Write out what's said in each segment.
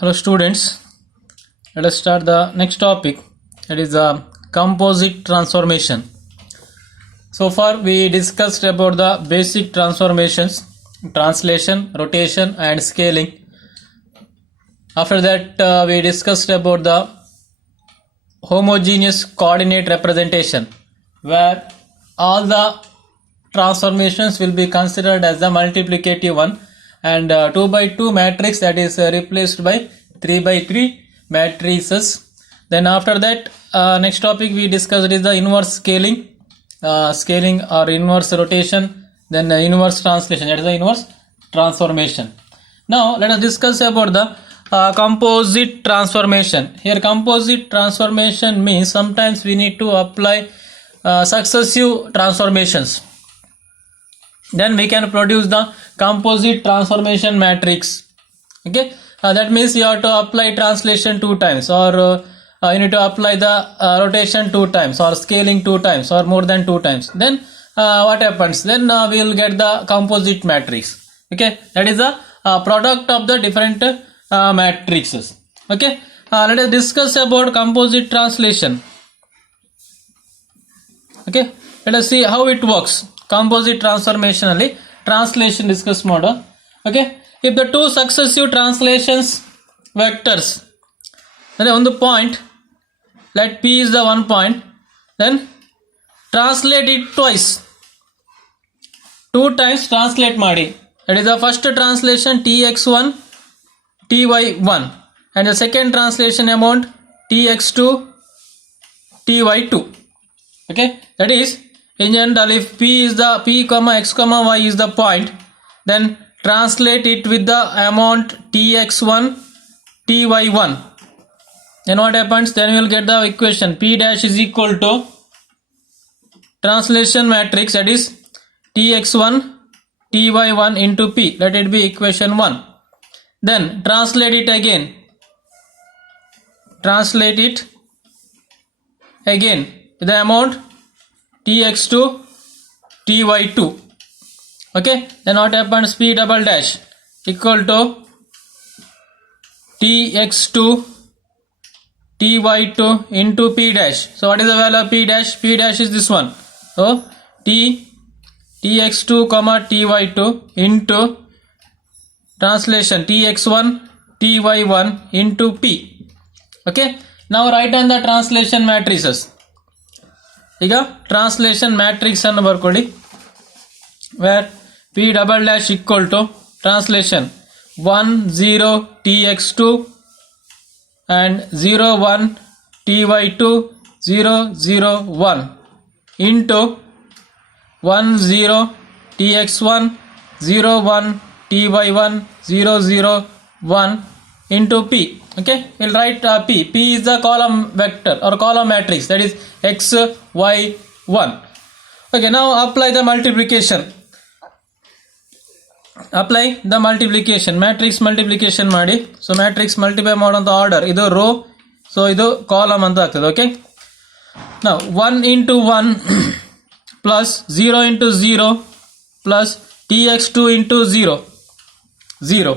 Hello students, let us start the next topic, that is the composite transformation. So far we discussed about the basic transformations, translation, rotation and scaling. After that we discussed about the homogeneous coordinate representation, where all the transformations will be considered as the multiplicative one, and 2 by 2 matrix that is replaced by 3 by 3 matrices. Then after that next topic we discussed is the inverse scaling, scaling or inverse rotation, then inverse translation, that is the inverse transformation. Now let us discuss about the composite transformation. Here composite transformation means sometimes we need to apply successive transformations, then we can produce the composite transformation matrix. Okay, that means you have to apply translation 2 times, or you need to apply the rotation 2 times, or scaling 2 times, or more than 2 times. Then what happens? Then we will get the composite matrix. Okay, that is the product of the different matrices. Okay, let us discuss about composite translation. Okay, let us see how it works. Composite transformation alli translation discuss model. Okay, if the two successive translations vectors, then on the point, let P is the one point, then translate it twice, 2 times translate ಮಾಡಿ. That is the first translation tx1 ty1, and the second translation amount tx2 ty2. Okay, that is, in general, if p is the p comma x comma y is the point, then translate it with the amount tx1 ty1. Then what happens? Then we will get the equation p dash is equal to translation matrix, that is tx1 ty1 into p. Let it be equation 1. Then translate it again. Translate it again with the amount tx2 ty2. Okay, then what happens? P double dash equal to tx2 ty2 into p dash. So what is the value of p dash? P dash is this one. So tx2 comma ty2 into translation tx1 ty1 into p. Okay, now write down the translation matrices. ಈಗ translation matrix ಅನ್ನು ಬರ್ಕೊಳ್ಳಿ, where P double dash equal to translation 1 0 tx2 and 0 1 ty2 0 0 1 into 1 0 tx1 0 1 ty1 0 0 1 into p. Okay, we'll write p. P is the column vector or column matrix, that is x y 1. Okay, now apply the multiplication. Apply the multiplication, matrix multiplication ಮಾಡಿ. So matrix multiply ಮಾಡುವಂತ order ಇದು rho, so ಇದು column ಅಂತ ಆಗ್ತದೆ. Okay, now 1 into 1 plus 0 into 0 plus tx2 into 0 0.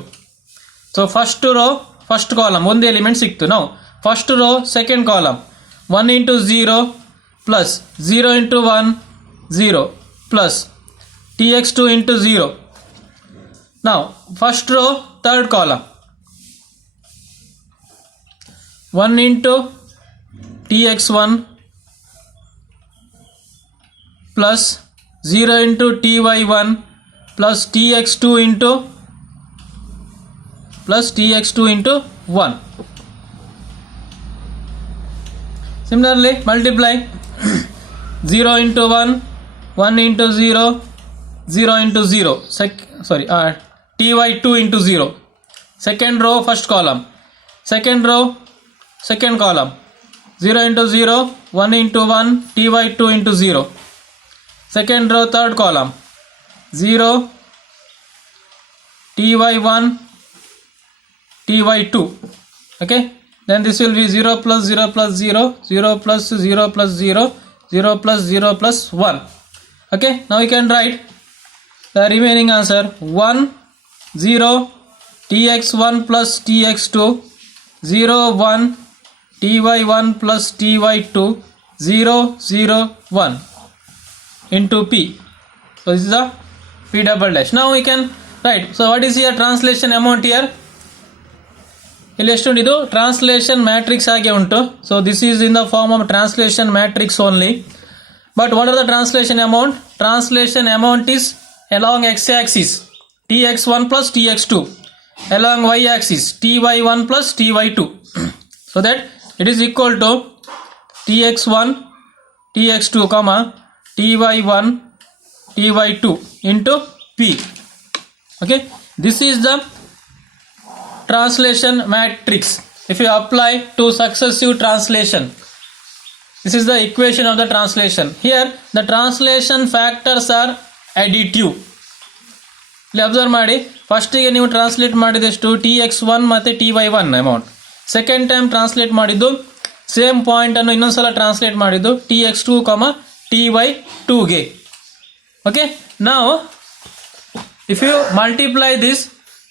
So first row first column ಒಂದು element ಸಿಕ್ತು. ನಾವು first row second column 1 into 0 plus 0 into 1 0 plus tx2 into 0. Now first row third column 1 into tx1 plus 0 into ty1 plus tx2 into plus tx2 into 1. Similarly multiply 0 into 1 1 into 0 0 into 0 ty2 into 0. Second row first column, second row second column 0 into 0 1 into 1 ty2 into 0. Second row third column 0 ty1 ty2. Okay, then this will be 0 plus 0 plus 0 0 plus 0 plus 0 0 plus 0 plus 1. Okay, now we can write the remaining answer 1 0 tx1 plus tx2 0 1 ty1 plus ty2 0 0 1 into p. So this is the p double dash. Now we can write. So what is here translation amount here? ಇಲ್ಲಿ ಎಷ್ಟು ಇದು translation matrix ಆಗಿ ಉಂಟು. So this is in the form of translation matrix only. But what are the translation amount? Translation amount is along x-axis tx1 plus tx2, along y-axis ty1 plus ty2, so that it is equal to tx1 tx2 comma ty1 ty2 into p. Okay, this is the translation matrix. If you apply to successive translation, this is the equation of the translation. Here the translation factors are additive. ಇಲ್ಲಿ observe ಮಾಡಿ, ಫಸ್ಟಿಗೆ ನೀವು translate ಮಾಡಿದಷ್ಟು tx1 ಮತ್ತು ty1 amount, second time translate ಮಾಡಿದ್ದು same point ಅನ್ನು ಇನ್ನೊಂದ್ಸಲ translate ಮಾಡಿದ್ದು tx2 ty2ಗೆ. ಓಕೆ, ನಾವು if you multiply this,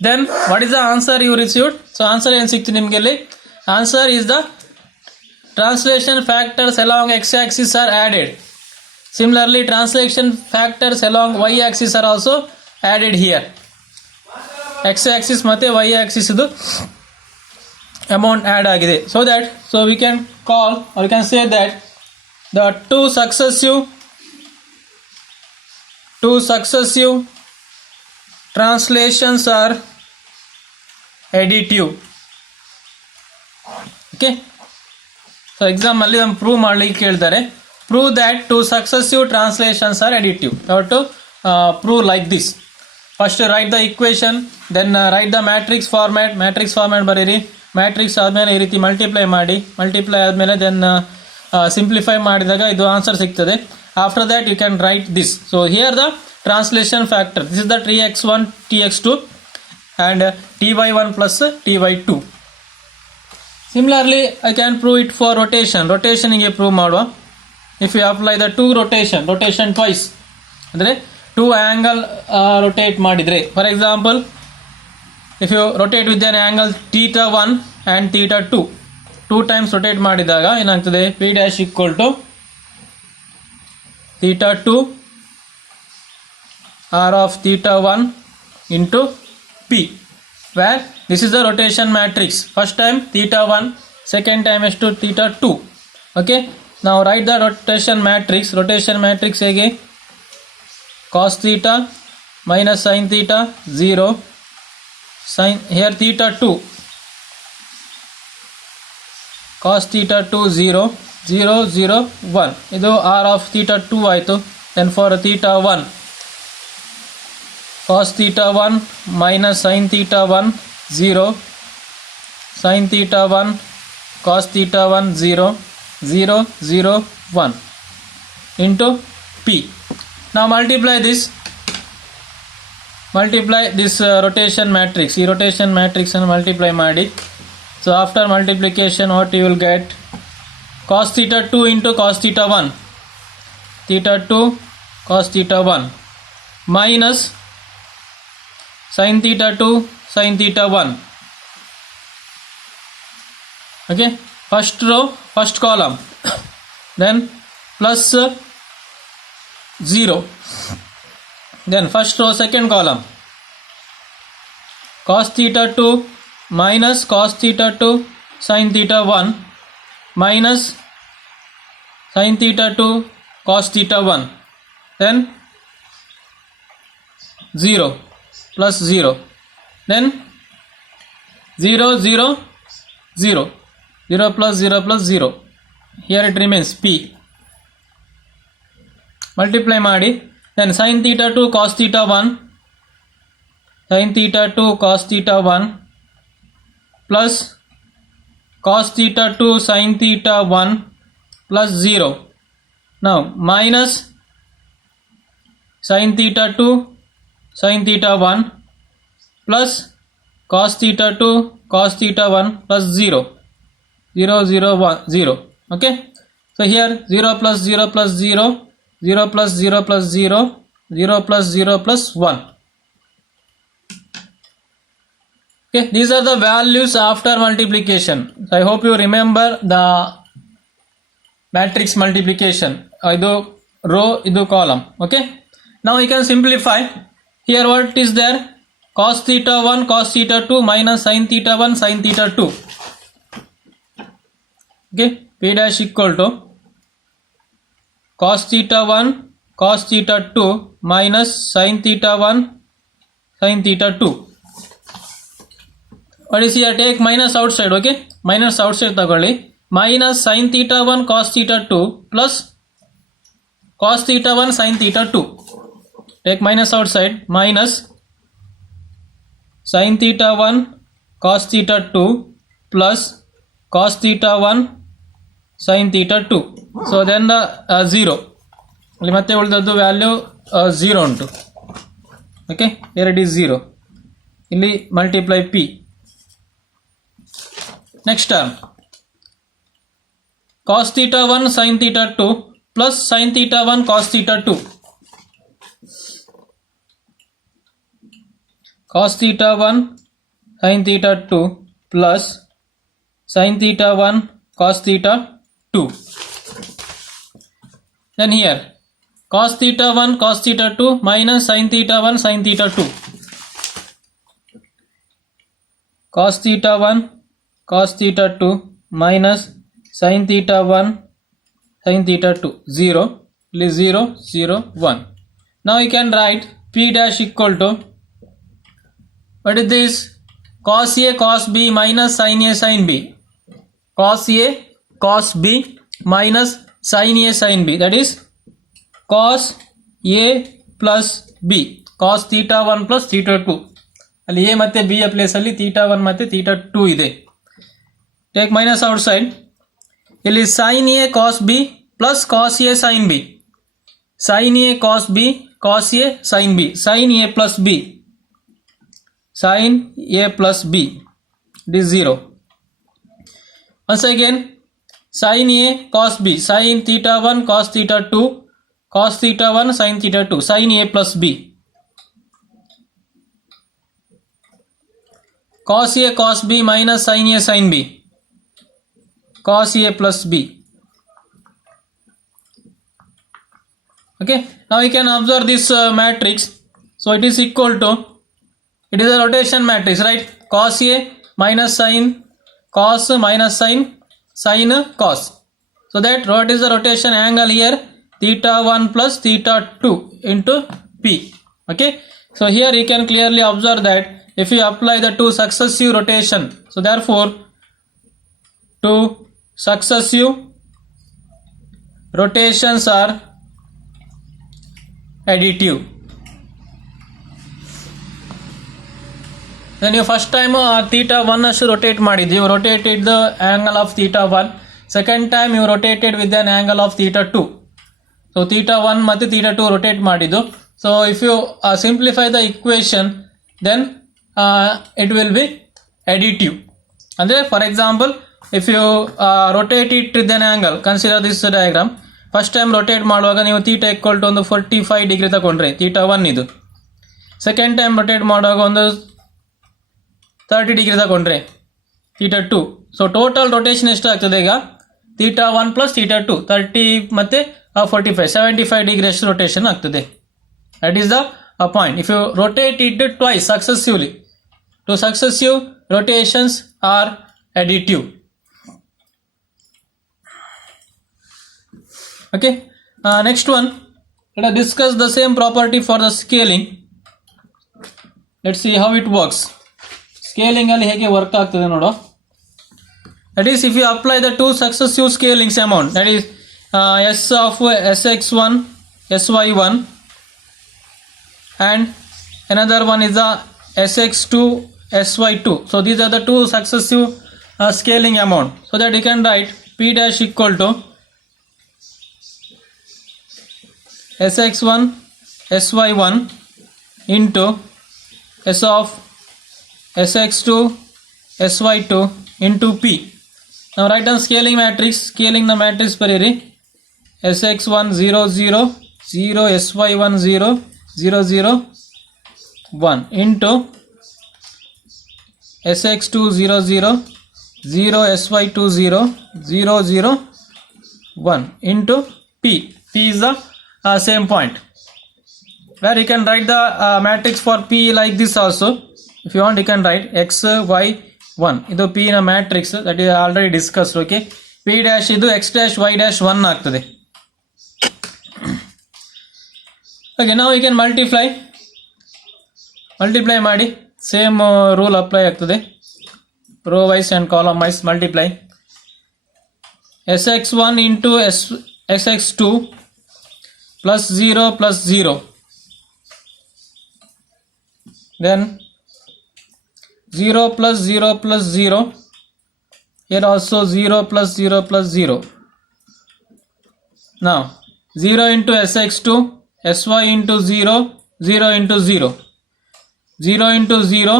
then what is the answer you received? So answer ಏನು ಸಿಕ್ತು ನಿಮಗೆ ಇಲ್ಲಿ? Answer is the translation factors along x-axis are added. Similarly, translation factors along y-axis are also added here. X-axis ಮತ್ತೆ y-axis ಇದು amount add ಆಗಿದೆ. So we can call, or we can say that the two successive translations are additive. Okay, so exam ಅಲ್ಲಿ ನಾವು prove ಮಾಡಲಿಕ್ಕೆ ಕೇಳ್ತಾರೆ, prove that two successive translations are additive. You have to prove like this. First write the equation, then write the matrix format ಬರೀರಿ. Matrix ಆದಮೇಲೆ ಈ ರೀತಿ multiply ಆದಮೇಲೆ then simplify ಮಾಡಿದಾಗ ಇದು ಆನ್ಸರ್ ಸಿಗ್ತದೆ. After that you can write this. So here the translation factor, this is the tx1 tx2 and ty1 plus ty2. Similarly I can prove it for rotation ಗೆ prove ಮಾಡುವ. if you apply the two rotation twice, ಅಂದರೆ two angle rotate ಮಾಡಿದರೆ, for example if you rotate with an angle theta1 and theta2, two times rotate ಮಾಡಿದಾಗ ಏನಾಗ್ತದೆ, p dash equal to theta2 r of theta1 into p, where this is the rotation matrix. First time theta1, second time is to theta2. Okay, now write the rotation matrix ಹೇಗೆ? cos theta minus sin theta 0, sin here theta2 cos theta2 0 0 0 1, ಇದು r of theta2 ಆಯಿತು. then for theta1 cos theta 1 minus sin theta 1 0, sin theta 1 cos theta 1 0 0 0 1 into p. Now multiply this rotation matrix. ಈ rotation matrix ಅನ್ನು multiply ಮಾಡಿ. So after multiplication what you will get? Cos theta 2 into cos theta 1, theta 2 cos theta 1 minus sin theta 2 sin theta 1. Okay, first row first column, then plus 0, then first row second column cos theta 2 minus cos theta 2 sin theta 1 minus sin theta 2 cos theta 1, then 0 plus 0, then 0 0 0 0 plus 0 plus 0, here it remains p. multiply ಮಾಡಿ, then sin theta 2 cos theta 1 sin theta 2 cos theta 1 plus cos theta 2 sin theta 1 plus 0, now minus sin theta 2 sin theta 1 plus cos theta 2 cos theta 1 plus 0 0 0 1 0. Okay, so here 0 plus 0 plus 0, 0 plus 0 plus 0, 0 plus 0 plus 1. Okay, these are the values after multiplication. So I hope you remember the matrix multiplication. Idu row, idu column. Okay, now you can simplify. Here what is there? Cos theta 1 cos theta 2 minus sin theta 1 sin theta 2. Okay, P dash equal to cos theta 1 cos theta 2 minus sin theta 1 sin theta 2. What is here? Take minus outside. Okay, minus outside tagolli. Minus sin theta 1 cos theta 2 plus cos theta 1 sin theta 2. Take minus outside. Minus sin theta 1 cos theta 2 plus cos theta 1 sin theta 2. So then the 0. ಇಲ್ಲಿ ಮತ್ತೆ ಉಳಿದದ್ದು value 0 ಉಂಟು. Okay, here it is 0. ಇಲ್ಲಿ multiply p. Next term, cos theta 1 sin theta 2 plus sin theta 1 cos theta 2. Cos theta 1 sin theta 2 plus sin theta 1 cos theta 2. Then here cos theta 1 cos theta 2 minus sin theta 1 sin theta 2. Cos theta 1 cos theta 2 minus sin theta 1 sin theta 2. 0, 0, 0, 1. Now you can write P dash equal to, what is this? Cos A cos B minus sin A sin B. Cos A cos B minus sin A sin B. That is cos A plus B. Cos theta 1 plus theta 2. ಅಲ್ಲಿ A ಮತ್ತೆ B ಯ place ಅಲ್ಲಿ theta 1 ಮತ್ತೆ theta 2 ಇದೆ. Take minus outside. ಇಲ್ಲಿ sin A cos B plus cos A sin B. Sin A cos B cos A sin B. Sin A plus B. Sin A plus B. It is 0. Once again, sin A cos B. Sin theta 1 cos theta 2 cos theta 1 sin theta 2. Sin A plus B. Cos A cos B minus sin A sin B. Cos A plus B. Okay, now you can observe this matrix. So it is equal to, it is a rotation matrix, right? Cos A minus sin cos minus sin sin cos. So that what is the rotation angle here? Theta 1 plus theta 2 into P. Okay, so here you can clearly observe that if you apply the two successive rotation, so therefore two successive rotations are additive. Then you first time theta 1 ಅಷ್ಟು rotate ಮಾಡಿದ್ವಿ, you rotated the angle of theta 1. Second time you rotated with an angle of theta 2. So theta 1 ಮತ್ತು theta 2 rotate ಮಾಡಿದ್ದು. So if you simplify the equation, then it will be additive. ಅಂದ್ರೆ for example, if you rotate it with an angle, consider this diagram. First time rotate ಮಾಡುವಾಗ ನೀವು theta equal to ಒಂದು 45 degree ತಗೊಂಡ್ರೆ theta 1 ಇದು. Second time rotate ಮಾಡುವಾಗ ಒಂದು 30 degree ತಗೊಂಡ್ರೆ theta 2. So total rotation ಎಷ್ಟು ಆಗ್ತದೆ ಈಗ? theta 1 plus theta 2 30 ಮತ್ತೆ 45 75 ಡಿಗ್ರಿ ಅಷ್ಟು ರೊಟೇಷನ್ ಆಗ್ತದೆ. That is the point. If you rotate it twice successively, two successive rotations are additive. Okay, next one, let us discuss the same property for the scaling. Let's see how it works. Scaling ಅಲ್ಲಿ ಹೇಗೆ work ಆಗ್ತದೆ ನೋಡು. That is, if you apply the two successive scalings amount, that is s of sx1 sy1 and another one is the sx2 sy2. So these are the two successive scaling amount. So that you can write P dash equal to sx1 sy1 into s of sx2 sy2 into P. Now write down scaling matrix. Scaling the matrix ಬರೀರಿ. sx1 0 0 0 sy1 0 0 0 1 into sx2 0 0 0 sy2 0 0 0 1 into p. P is the same point, where you can write the matrix for p like this also. If you want, you can write x y 1. Idu p na matrix that is already discussed. Okay, p dash idu x dash y dash 1 ಆಗ್ತದೆ. Okay, now you can multiply ಮಾಡಿ same rule apply ಆಗ್ತದೆ. Row wise and column wise multiply. sx1 into sx2 plus 0 plus 0. Then 0 plus 0 plus 0. Here also 0 plus 0 plus 0. Now 0 into sx2, sy into 0, 0 into 0. 0 into 0,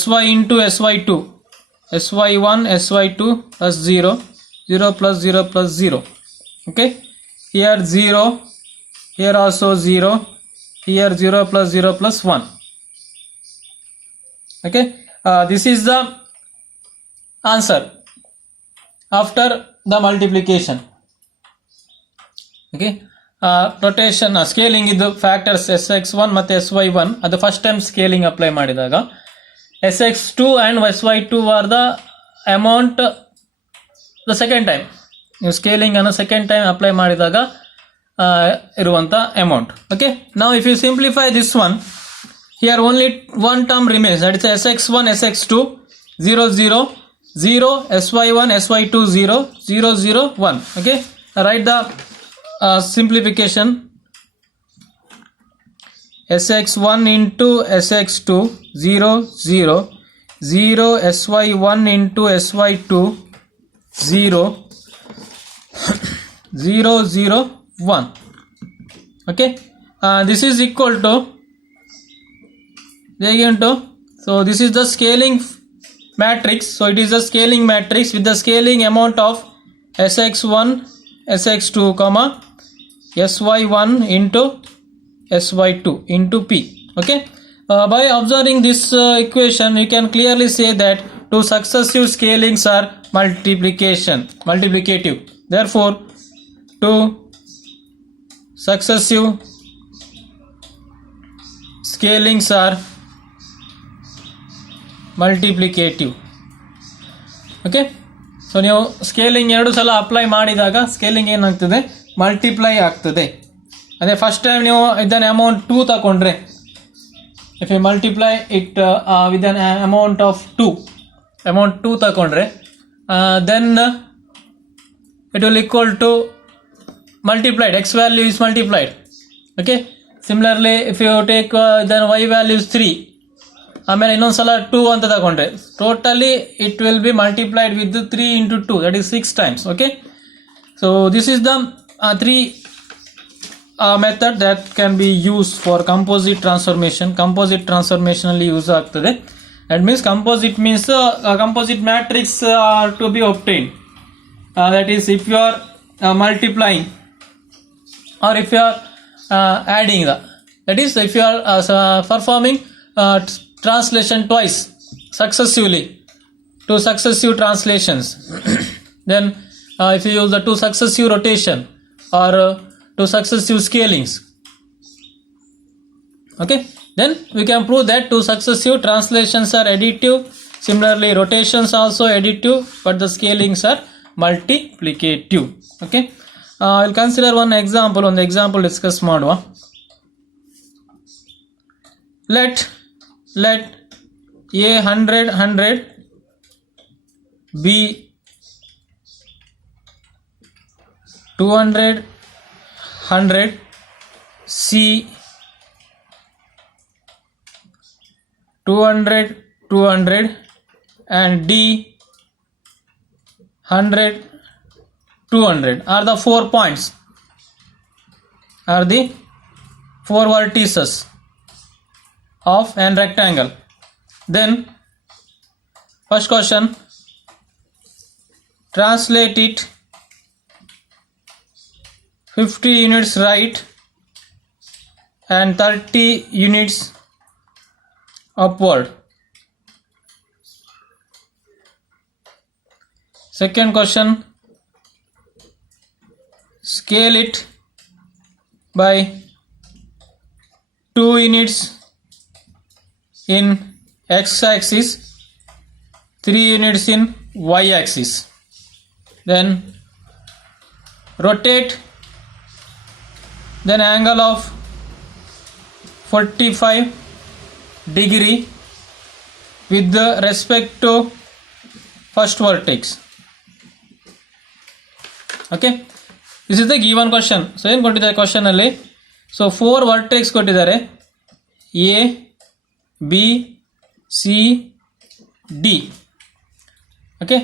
sy into sy2, sy1, sy2 plus 0, 0 plus 0 plus 0. Okay, here 0, here also 0, here 0 plus 0 plus 1. Okay, this is the answer after the multiplication. Okay, rotation scaling ಇದು factors sx1 ಮತ್ತು sy1 ಅದು first time scaling apply ಮಾಡಿದಾಗ sx2 and sy2 are the amount the second time. ನೀವು scaling ಅನ್ನು second time apply ಮಾಡಿದಾಗ ಇರುವಂಥ amount. Okay, ನಾವು if you simplify this one, here only one term remains, that is sx1 sx2 0 0 0 sy1 sy2 0 0 0 1. Okay, write the simplification. sx1 into sx2 0 0 0 sy1 into sy2 0 0 0 1. Okay, this is equal to so this is the scaling matrix. So it is a scaling matrix with the scaling amount of sx1 sx2 comma sy1 into sy2 into p. Okay, by observing this equation you can clearly say that two successive scalings are multiplicative. Therefore two successive scalings are multiplicative. Okay, so ನೀವು scaling 2 ಸಲ apply ಮಾಡಿದಾಗ scaling ಏನಾಗ್ತದೆ, multiply ಆಗ್ತದೆ. ಅದೇ first time ನೀವು ಇದನ್ನ amount 2 ತಗೊಂಡ್ರೆ, if you multiply it with an amount of 2 ತಗೊಂಡ್ರೆ, then it will equal to multiplied, x value is multiplied. Okay, similarly if you take then y value is 3, ಆಮೇಲೆ ಇನ್ನೊಂದ್ಸಲ 2 ಅಂತ ತಗೊಂಡ್ರೆ totally it will be multiplied with 3 into 2, that is 6 times. Okay, so this is the 3 method that can be used for composite transformation. Composite transformation ಅಲ್ಲಿ use ಆಗ್ತದೆ. That means composite means composite matrix to be obtained. That is if you are multiplying or if you are adding that is if you are performing translation twice successively, 2 successive translations then if you use the 2 successive rotation or 2 successive scalings, okay, then we can prove that 2 successive translations are additive. Similarly rotations also additive, but the scalings are multiplicative. Okay, I'll consider one example. On the example discuss ಮಾಡುವ. let a 100 b 200 100 c 200 200 and d 100 200 are the 4 points, are the 4 vertices of an rectangle. Then first question, translate it 50 units right and 30 units upward. Second question, scale it by 2 units in x-axis, 3 units in y-axis. Then rotate, then angle of 45 degree with the respect to first vertex. Okay, this is the given question. So ಏನು ಕೊಟ್ಟಿದ್ದಾರೆ question ಅಲ್ಲಿ? So 4 vertex ಕೊಟ್ಟಿದ್ದಾರೆ, A B C D. Okay,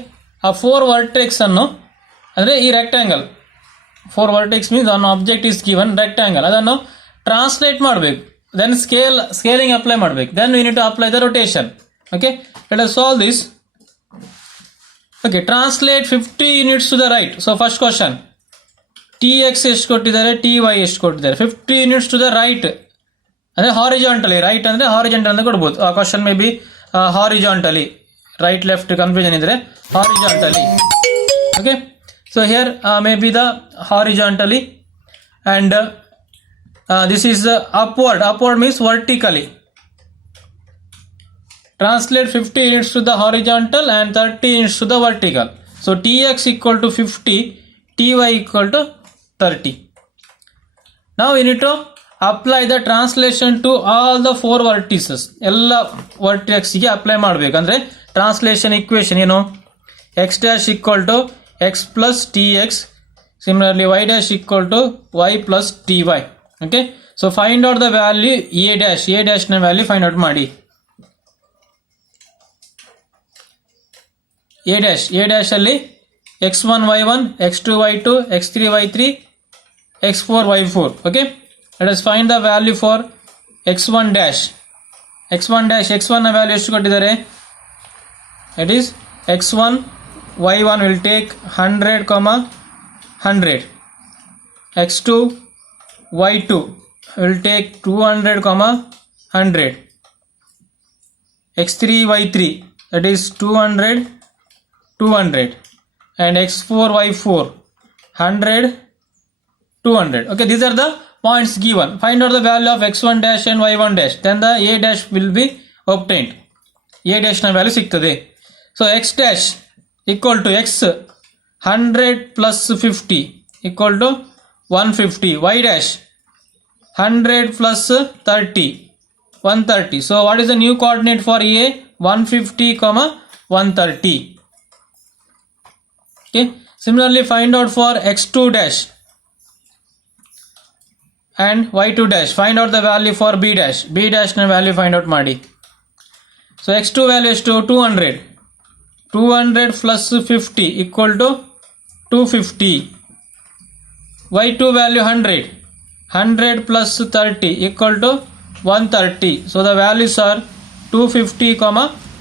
ಆ 4 vertex ಅನ್ನು ಅಂದರೆ ಈ rectangle 4 vertex means an object is given rectangle, ಅದನ್ನು translate ಮಾಡಬೇಕು, ದೆನ್ ಸ್ಕೇಲಿಂಗ್ ಅಪ್ಲೈ ಮಾಡಬೇಕು, then we need to apply the rotation. Okay, let us solve this. Okay, translate 50 units to the right. So first question, T X ಎಷ್ಟು ಕೊಟ್ಟಿದ್ದಾರೆ, T Y ಎಷ್ಟು ಕೊಟ್ಟಿದ್ದಾರೆ. 50 units to the right ಅಂದರೆ horizontally, right ಅಂದರೆ horizontal ಅಂತ ಕೊಡ್ಬೋದು. ಆ question may be horizontally, right left confusion ಇದ್ರೆ horizontally. Okay, so here maybe the horizontally, and this is upward means vertically. Translate 50 units to the horizontal and 30 units to the vertical. So tx equal to 50, ty equal to 30. Now we need to apply the translation to all the 4 vertices. ಎಲ್ಲ ವರ್ಟೆಕ್ಸ್ಗೆ apply ಮಾಡಬೇಕಂದ್ರೆ translation equation ಏನು, x dash equal to x plus tx, similarly y dash equal to y plus ty. Okay, so find out the value a dash na value find out ಮಾಡಿ. a dash ಅಲ್ಲಿ x1 y1, x2 y2, x3 y3, x4 y4. okay, let us find the value for x1 dash. x1 ನ value ಎಷ್ಟು ಕೊಟ್ಟಿದ್ದಾರೆ, it is x1 y1 will take 100, 100. x2 y2 will take 200, 100. x3 y3 that is 200, 200, and x4 y4 100, 200. okay, these are the points given. Find out the value of x1 dash and y1 dash, then the a dash will be obtained. a dash na value ಸಿಗ್ತದೆ. so x dash equal to x 100 plus 50 equal to 150. y dash 100 plus 30 130. so what is the new coordinate for a? 150, 130. okay, similarly find out for x2 dash and y2 dash. Find out the value for b dash na value find out ಮಾಡಿ. so x2 value is 200 plus 50 equal to 250. y2 value 100 plus 30 equal to 130. so the values are 250,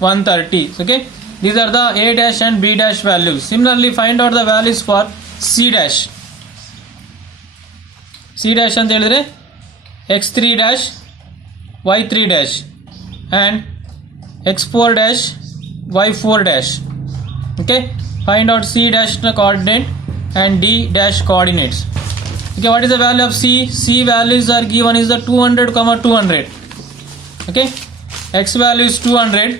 130. okay, these are the a dash and b dash values. Similarly find out the values for c dash. ಅಂತ ಹೇಳಿದ್ರೆ x3 dash, y3 dash and x4 dash, y4 dash. okay, find out c dash coordinate and d dash coordinates. okay, what is the value of c? C values are given is the 200, 200. okay, x value is 200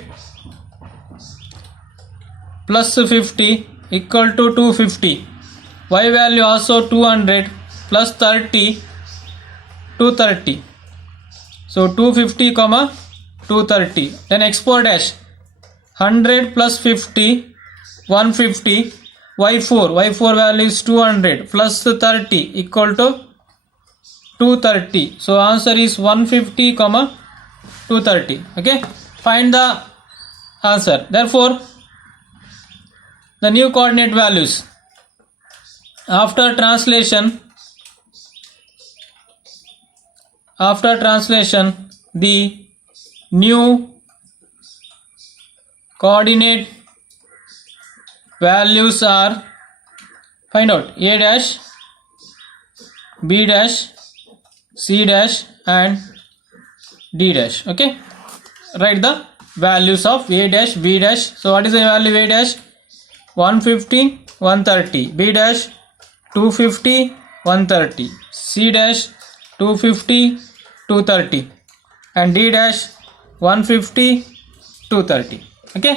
plus 50 equal to 250. y value also 200 plus 30, 230. so 250, 230. then x4 dash 100 plus 50, 150. y4 value is 200 plus 30 equal to 230. so answer is 150, 230. okay, find the answer. Therefore the new coordinate values after translation the new coordinate values are, find out a dash, b dash, c dash and d dash. okay, write the values of a dash, b dash. so what is the value of a dash? 150 130, b dash 250 130, c dash 250 230, and d dash 150 230. Okay,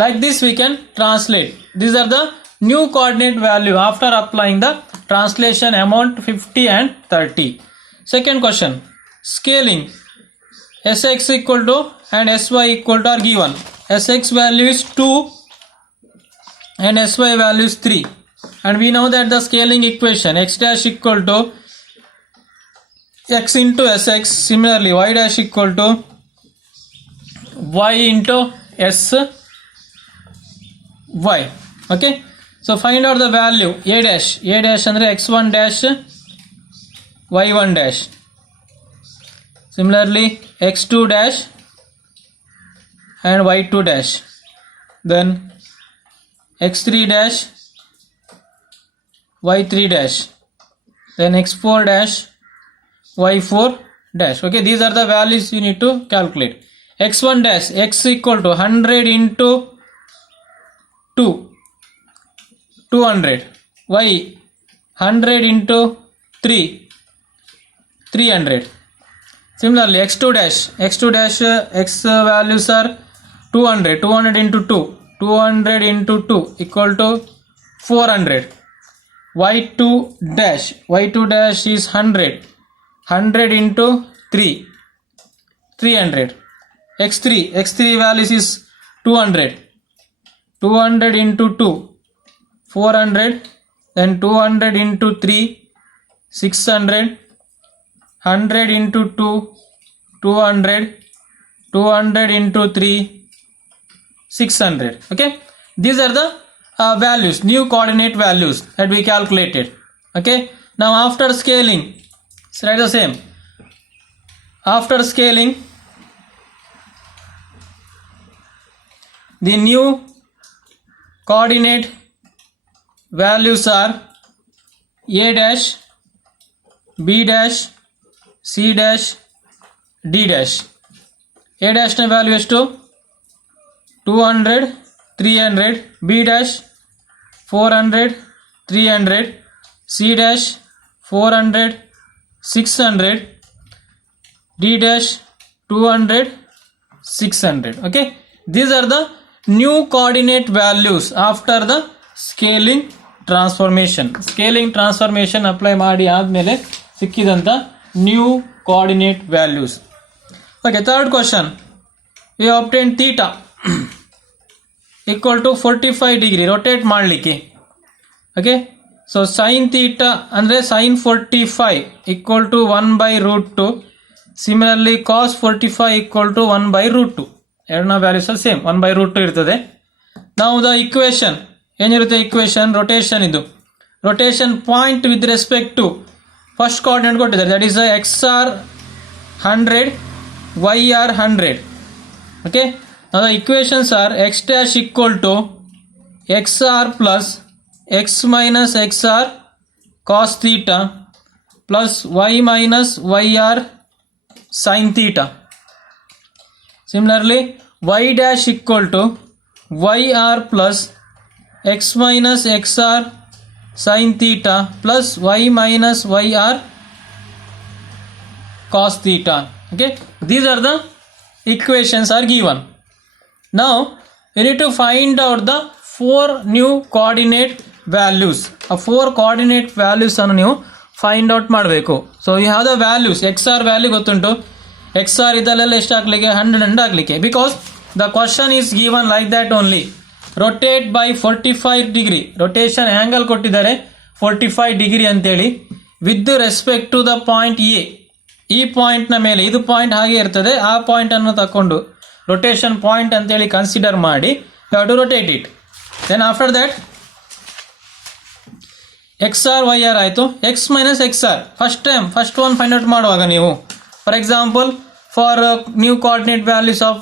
like this we can translate. These are the new coordinate value after applying the translation amount 50 and 30. Second question, scaling. Sx equal to and sy equal to are given. Sx value is 2 and sy value is 3, and we know that the scaling equation x dash equal to x into sx. Similarly, y dash equal to y into sy. Okay, so find out the value a dash andre x1 dash y1 dash. Similarly, x2 dash and y2 dash, then x3 dash y3 dash, then x4 dash y4 dash. Okay, these are the values you need to calculate. x1 dash, x equal to 100 into 2 200, y 100 into 3 300. Similarly, x2 dash x values are 200 into 2 200 into 2 equal to 400. y2 dash is 100 into 3 300. x3 values is 200 into 2 400, then 200 into 3 600, 100 into 2 200, 200 into 3 600. Okay, these are the values, new coordinate values that we calculated. Okay, now after scaling, write the same. After scaling, the new coordinate values are a dash, b dash, c dash, d dash. A dash na value is 200 300, b dash 400 300, c dash 400 600, d dash 200 600. Okay, these are the new coordinate values after the scaling transformation. Scaling transformation apply ಮಾಡಿ ಆದ್ಮೇಲೆ ಸಿಕ್ಕಿದಂತ new coordinate values. Okay, third question, we obtained theta equal to 45 degree rotate ಮಾಡಲಿಕ್ಕೆ. Okay, so sin theta ಅಂದ್ರೆ sin 45 equal to 1 by root 2. Similarly, cos 45 equal to 1 by root 2. ಎರಡನ values same 1 by root 2 ಇರ್ತದೆ. Now the equation ಏನಿರುತ್ತೆ, equation rotation, ಇದು rotation point with respect to first coordinate ಕೊಟ್ಟಿದ್ದಾರೆ, that is xr 100 yr 100. Okay, now the equations are x dash equal to xr plus x minus xr cos theta plus y minus yr sin theta. Similarly, y dash equal to yr plus x minus xr sin theta plus y minus yr cos theta. Okay, these are the equations are given. Now we need to find out the four new coordinate values. A four coordinate values ಅನ್ನು ನೀವು find out ಮಾಡಬೇಕು. So you have the values. xr value ಗೊತ್ತುಂಟು, xr ಇದಲ್ಲೆಲ್ಲ ಎಷ್ಟು ಹಾಕ್ಲಿಕ್ಕೆ 100 ಹಾಕ್ಲಿಕ್ಕೆ, because the question is given like that only. Rotate by 45 degree, rotation angle ಕೊಟ್ಟಿದ್ದಾರೆ 45 degree ಅಂತೇಳಿ, with respect to the point A. ಈ ಪಾಯಿಂಟ್ ನ ಮೇಲೆ ಇದು ಪಾಯಿಂಟ್ ಹಾಗೆ ಇರ್ತದೆ, ಆ ಪಾಯಿಂಟ್ ಅನ್ನು ತಕೊಂಡು ರೊಟೇಷನ್ ಪಾಯಿಂಟ್ ಅಂತೇಳಿ ಕನ್ಸಿಡರ್ ಮಾಡಿ you have to rotate it. Then after that xr yr ಆಯಿತು, x minus xr first one find out ಮಾಡುವಾಗ ನೀವು for example for new coordinate values of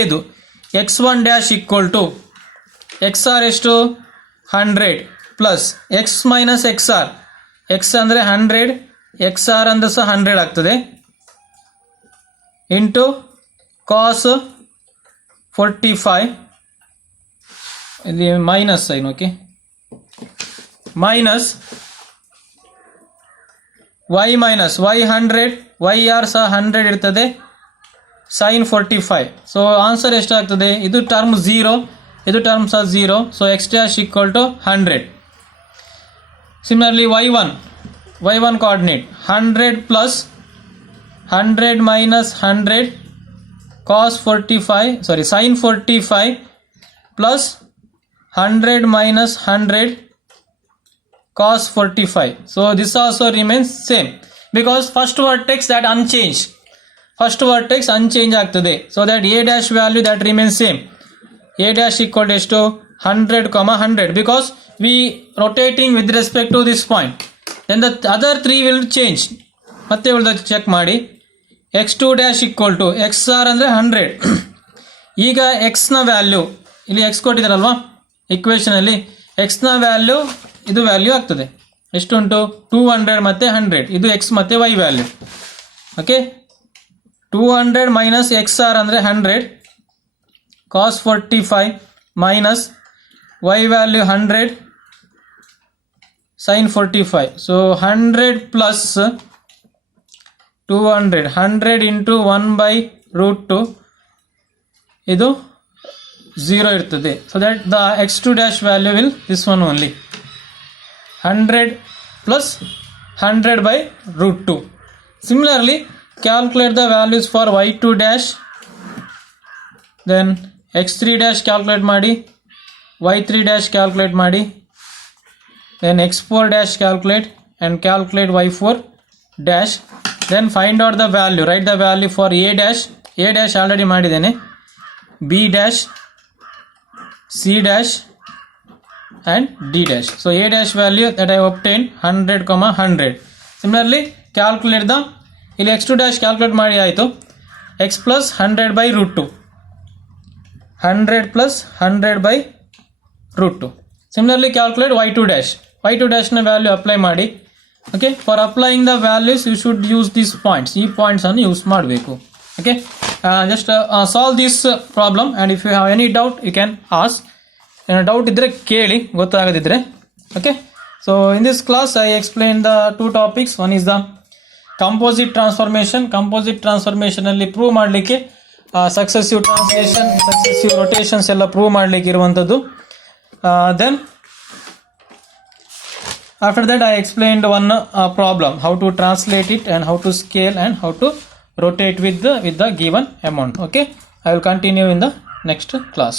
ಎದು x1 dash equal to xr ಎಷ್ಟು 100 plus x minus xr, x ಅಂದರೆ 100, xr ಅಂದ್ರೆ ಸಹ 100 ಆಗ್ತದೆ, into cos 45 ಇಲ್ಲಿ minus sine, okay, minus y minus y 100, y R ಸಹ 100 ಇರ್ತದೆ, sin 45. ಸೊ ಆನ್ಸರ್ ಎಷ್ಟಾಗ್ತದೆ? ಇದು ಟರ್ಮ್ 0, ಇದು ಟರ್ಮ್ ಸಹ 0. So x dash equal to 100. Similarly y1 coordinate 100 plus 100 minus 100 cos 45, sorry, sin 45 plus 100 minus 100 cos 45. So this also remains same because first vertex that unchanged. First vertex unchanged ಆಗ್ತದೆ. So that a dash value that remains same. A dash equal to 100, 100 because we rotating with respect to this point. Then the other three will change. ಮತ್ತೆ ಉಳಿದ check ಮಾಡಿ. x2 dash equal to xr ಅಂದರೆ 100. ಈಗ x ನ value ಇಲ್ಲಿ x ಕೊಟ್ಟಿದ್ದಾರಲ್ವಾ equation ಅಲ್ಲಿ, x ನ value ಇದು ವ್ಯಾಲ್ಯೂ ಆಗ್ತದೆ. ಎಷ್ಟುಂಟು? 200 ಮತ್ತೆ 100. ಇದು x ಮತ್ತೆ y value. Okay, 200 minus xr ಅಂದರೆ 100 cos 45 minus y value 100 sin 45. So 100 plus 200, 100 into 1 by root 2, ಇದು 0 ಇರ್ತದೆ. So that the x2 dash value will this one only, 100 plus 100 by root 2. Similarly, calculate the values for y2 dash, then x3 dash calculate ಮಾಡಿ, y3 dash calculate ಮಾಡಿ, then x4 dash calculate and calculate y4 dash. Then find out the value, write the value for a dash already ಮಾಡಿದ್ದೇನೆ, b dash, c dash and d dash. So a dash value that I obtained 100, 100. Similarly calculate the, ಇಲ್ಲಿ x2 dash calculate ಮಾಡಿ ಆಯಿತು, x plus 100 by root 2, 100 plus 100 by root 2. Similarly calculate y2 dash ನ value apply ಮಾಡಿ. Okay, for applying the values you should use these points. ಈ points ಅನ್ನು use ಮಾಡಬೇಕು. Okay, just solve this problem and if you have any doubt you can ask. ಏನೋ doubt ಇದ್ದರೆ ಕೇಳಿ, ಗೊತ್ತಾಗದಿದ್ದರೆ. Okay, so in this class I explain the 2 topics. One is the composite transformation ಅಲ್ಲಿ prove ಮಾಡಲಿಕ್ಕೆ successive translation, successive rotations ಎಲ್ಲ prove ಮಾಡಲಿಕ್ಕೆ ಇರುವಂಥದ್ದು. Then after that I explained one problem, how to translate it and how to scale and how to rotate with the given amount. Okay, I will continue in the next class.